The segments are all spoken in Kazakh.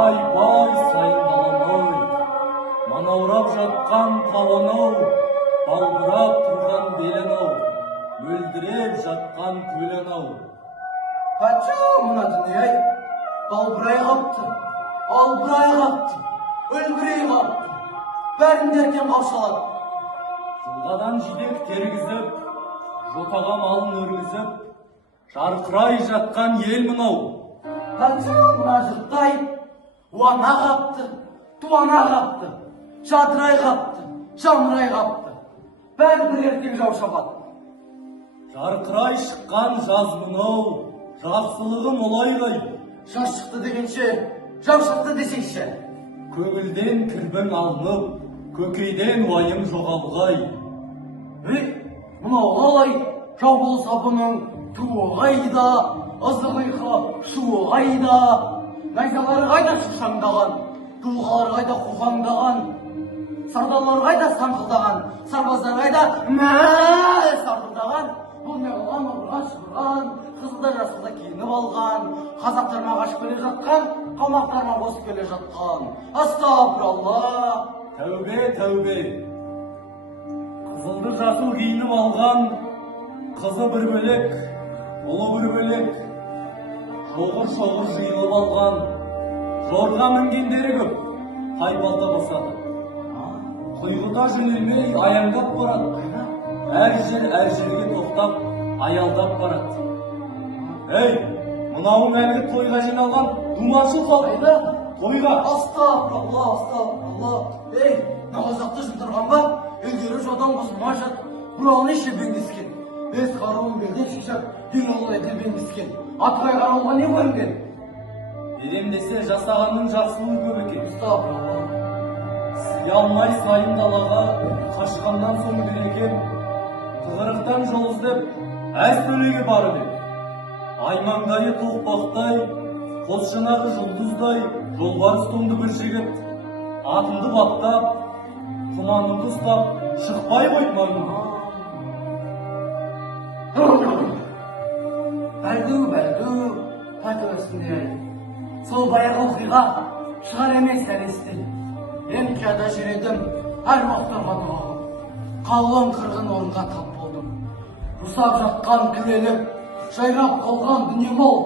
Ай-бай, сайын балам-ай, манаурап жатқан тауын-ау, балбырап тұрған белін-ау, мөлдіреп жатқан көлін-ау. Патша мына дүние-ай, балбырай қапты, албырай қапты, өлбірей қапты, бәрін деркен қаушалады. Жылғадан жидек тергізіп, жотаға малын өргізіп, жарқырай жатқан ел мынау. Патша мына жұрттай, уана қапты, туана қапты, жадырай қапты, жамырай қапты, бәрі бір ертең жау шабады. Жарқырай шыққан жаз мынау, жақсылығы молайғай. Жаз шықты дегенше, жау шықты десейші. Көңілден кірбің алынып, көкейден уайым жоғалғай. Мынау қалай, жау болса бұның туы қайда, ызғиқы суы қайда, найзалары қайда шықшаңдаған, дулғалар қайда қоқаңдаған, сардалар қайда саңқылдаған, сарбаздар қайда сарқылдаған. Бұл не қылған, ұрға шығырған, қызылда жасылда киініп алған, қазақтарма қашып келе жатқан, қалмақтарма босып келе жатқан. Астапыралла. Тәубе, тәубе. Қызылды жасыл киініп алған, қызы бір бөлек, ұлы бір бөлек, шоғыр-шоғыр жиылып алған, жорға мінгендері көп, тайбалта басады. Құйғыта жөнелмей аяңдап барады. Әр жерге тоқтап, аялдап барады. Ей, мынауың әлгі тойға жиналған думаншыл қалайда? Тойға! Астапыралла, астапыралла. Ей, нағазақты жымтырған ба? Елдері жодан бұзылмай жат, бұралын еше бендескен. Бес қаруын белден шешіп, ең олай етіл бендескен. Атқай қарауға не көрінген? Берем десе жасағанның жақсылығы көп екен. Астапыралла. Сия алмай сайын далаға қашқаннан соң берекен, тығырықтан жол іздеп, әз төлеге барып ек. Аймаңдайы тоқпақтай, қос жанағы жұлдыздай, жолбарыс тонды бір жігіт, атымды баптап, құнанымды ұстап, шықпай қоймадым. Бәлду, пәтуәсінде ай. Сол баяғы оқиға шығар емес әлесті. Мен қияда жүредім, әр уақыттарға дұғалым. Қалуан қырғын орынға тап болдым. Рұсап жатқан күреліп, жайрап қалған дүние мол,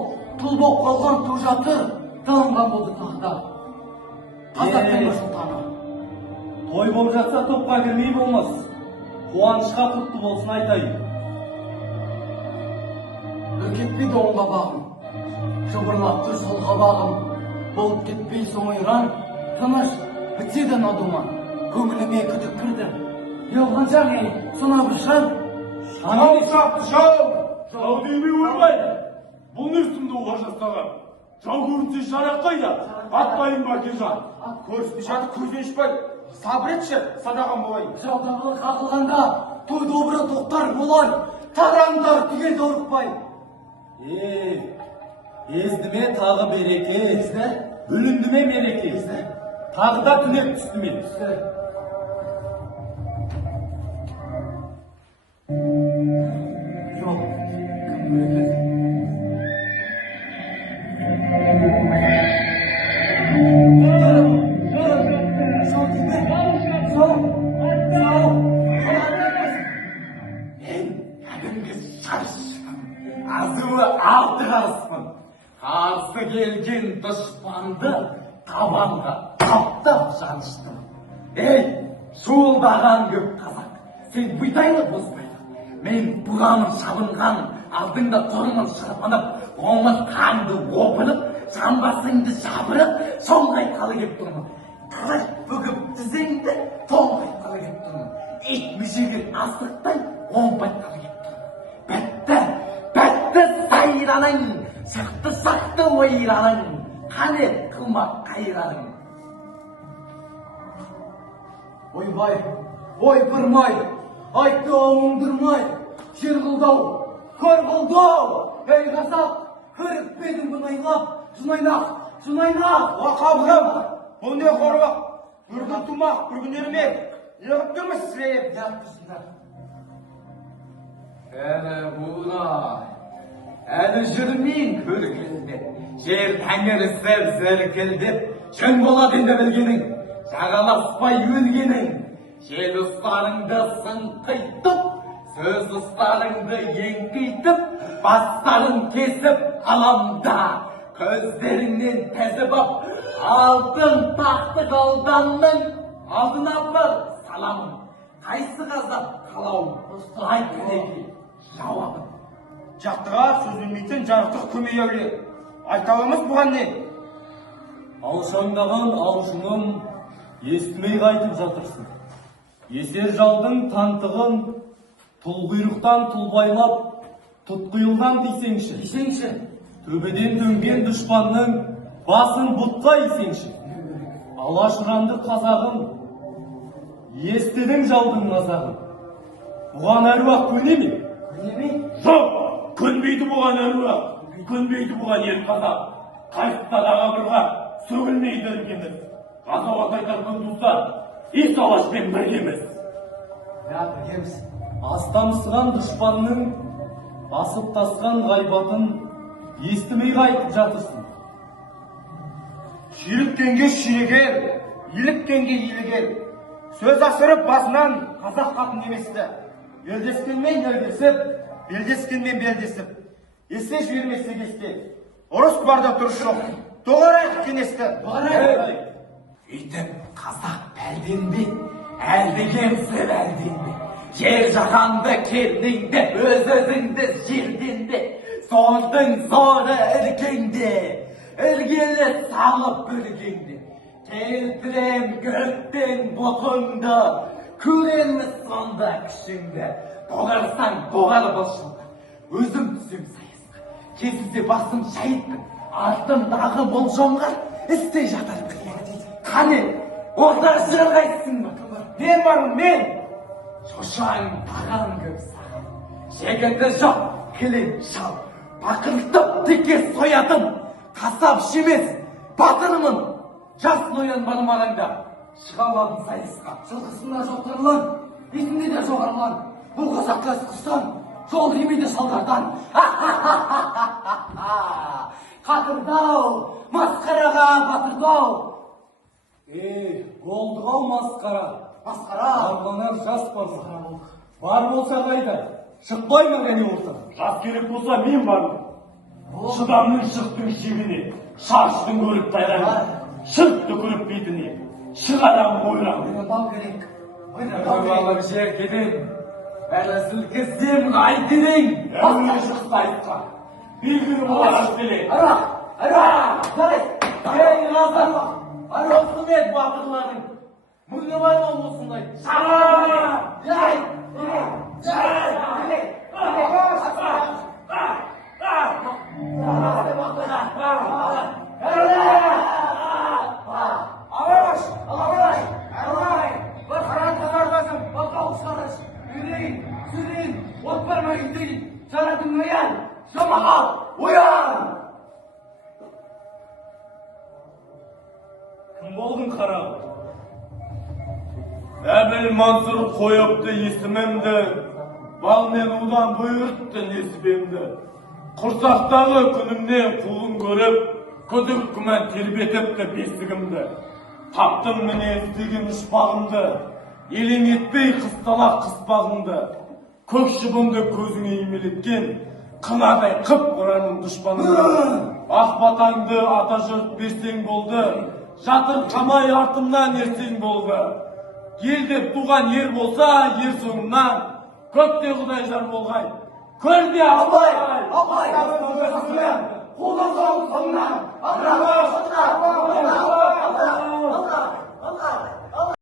тұл боп қалған ту жатыр, тылынған болды тағда. Қазақтың сұлтаны. Той боп жатса топқа кірмей болмас. Қуанышқа құтты болсын айтайын. Үркетпей доңға бағым, шұбырлап тұр солға бағым. Болып кетпей соңайран, тыныш, бітседен адуман. Көңіліме күдік кірді. Елған жаңа, сына бір шан. Шау шақты шау! Жау демей өлмайды. Бұл нұрсымды оға жастаған. Жау көрінсе жараққайда, атпайын ба кержан. Көрісті жаты көзбен шықпайды. Сабыр етші, садаған болайын. Жаудағы қақылғанда, той добыры тоқтар болар. Тараңдар түгел дорықпай. Ездіме тағы береке. Езді? Бүліндіме мереке. Езді? Тағы да түнек түсті мен. Жоқ, кім көреді? Мен әгінгі шаршым, азуы алты қарыспын. Қарсы келген дұшпанды табанға таптап жаныштым. Ей, шуылдаған көп қазақ, сен бұйтайлы бозбайды. Мен бұғаным шабынған, алдыңда тұрмын шырпынып, оңыз қанды опынып, жамбасыңды жабырып, соңғайтқалы кеп тұрмын. Қалай бүгіп тізеңді тоңғайтқалы кеп тұрмын. Ит мүшегір астықтай оңбайтқалы кеп тұрмын. Бәтті сайраның, шақты ойраның, қане қылмақ қайраның. Ойбай, ой пырмай, айтты оңдырмай, жер қылдау, көр қылдау. Ей қазақ, көрікпедің бұнайлап, жынайнақ. Қабырым, бұл не қорбақ? Бір күн тумақ, бір күн өрмек. Еғіп тұрмыз сілейіп. Яқ тұрсыңдар. Buğday. Жүрмейін көркілдеп, жер тәңірі зіркілдеп, жөн болады енді білгенің, жағаласпай өлгенің, жел ұстарыңды сыңқитып, сөз ұстарыңды еңкейтіп, бастарын кесіп аламда, көздеріңнен тәзіп ап, алтын тақты қалданның алдына бір саламын, қайсы қазақ қалауым, айт мінеки жауабын. Жаттыға сөз білмейтін жарықтық көмей әуле. Айталымыз бұған не? Алшаңдаған алшыңым, естімей қайтып жатырсың. Есер жалдың тантығын, тұлғұйрықтан тұлбайлап, тұтқиылдан тисеңші. Төбеден төнген дұшпанның басын бұтқа исеңші. Алашұранды қазағын, естідің жалдың назағын. Бұған әруақ көне ме? Жоқ! Көнбейді бұған әруақ, көнбейді бұған ел қазақ. Қайықта даға бірға сөгілмейді іргеміз. Ғазауат айтар күн туса, ес алашпен біргеміз. Астамсыған дұшпанның басып тасқан ғайбатын естімей қайтып жатырсың. Шүйіріккенге шүйігер, еліккенге елігер. Сөз асырып басынан қазақ қатын еместі. Елдескенмен елдесіп, белдескенмен белдесіп. Есе жібермесе кесте. Ұрыс барда тұрыс жоқ. Доғарайық кенесті. Үйтіп қазақ пәлденбе, әлдегемсіп әлденбе. Жер жағанды кердеңді, өз-өзіңді жерденді. Зордың зоры іркеңді, іргелі салып біргеңді. Келтірем көктен бұтыңды, көреміз сонда күшіңді. Доғарсаң доғар бұлшыңды, өзім түсем сайысқа. Кесілсе басым шайыттың, артымдағы бұл жоңғар істей жатар білген. Қане, отар шығыр қайсың ба? Мен бармын, мен! Шошаң таған көп саған. Жегіті жоқ, кілем шал. Бақыртып теке соятын, қасап шемес, батырмын. Жас ноян бармағанда, шығаладың сайысқа. Жылқысында жоқтарлан, есінде де жоғарлан. Бұл қазақ қасқыстан, жол емейді шалдардан. Қатырдау, масқараға батырдау. Болдығау масқара. Масқара. Арғанар жас болса. Бар болса қайда? Шықпай ма кәне ортаға? Жас керек болса мен бармын. Шыдамның шықтың шегіне, шаршыдың көріп тайраңы, шыртты көріп бетіне, шығарам ойрам. Ойрандау керек. Ойрандау жер кеден. Бәрі сілкізсем қайтының. Әуелі шықсайыққа. Белгілі болаш келе. Ара! Жарай! Ей, ғазар! Ара, құрмет батырларың. Мұны бар ма осындай? Шара! Яй! Кім болдың қарағым? Әбіл Мансұр қойыпты есімімді, бал мен удан бұйыртты несібемді. Құрсақтағы күнімнен қуғын көріп, күдік күмән тербетіпті бесігімді. Таптым міне іздеген ұшпағымды, елең етпей қыстала қыспағымды. Көк шыбынды көзіңе емелеткен, қынадай қып ұраның дұшпанымды. Ақ батаңды ата жұрт берсең болды, жатыр қамай артымнан ерсең болды. Ел деп туған ер болса, ер соңымнан көпте құдай жар болғай. Көрде Абай!